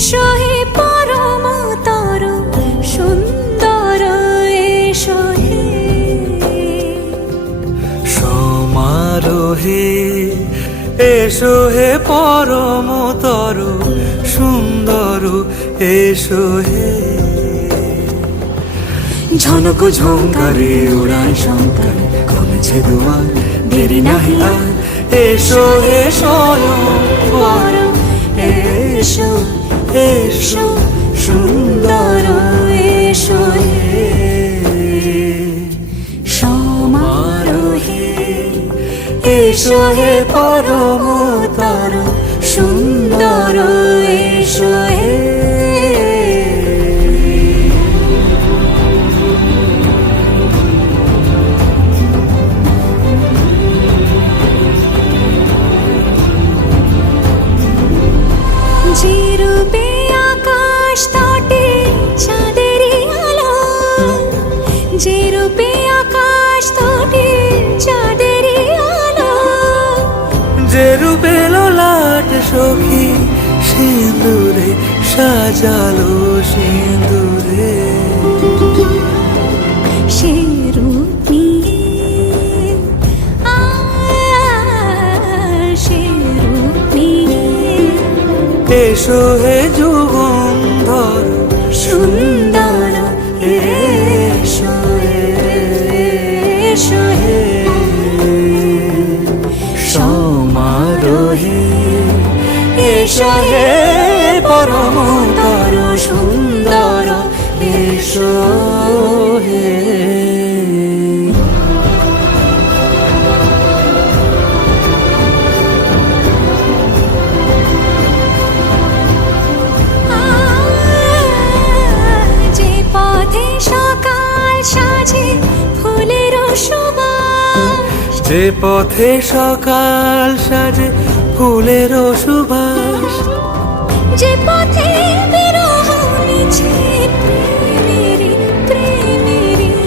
এসো হে পরমতর সুন্দর এসো হে সমারোহে এসো হে পরমতর সুন্দর এসো হে ঝনক ঝঙ্কারে উড়ায় শঙ্কর কমেছে দুয়ার দেরি নাহি আর এসো হে স্বয়ংবর এসো এসো সুন্দর এসো হে সমারোহে এসো হে পরমতর সুন্দর এসো হে যে রূপে আকাশ তটে চাঁদেরই আলো যে রূপে আকাশ তটে চাঁদেরই আলো যে রূপে ললাট সখী সিঁদুরে সাজালো সিঁদুরে সে রূপ নিয়ে সে রূপ নিয়ে এসো হে যুগন্ধর সুন্দর এসো এসো হে সমারোহে এসো হে পরমতর সুন্দর এসো হে যে পথে সকাল সাজে ফুলের সুবাস যে পথে সকাল সাজে ফুলের সুবাস যে পথে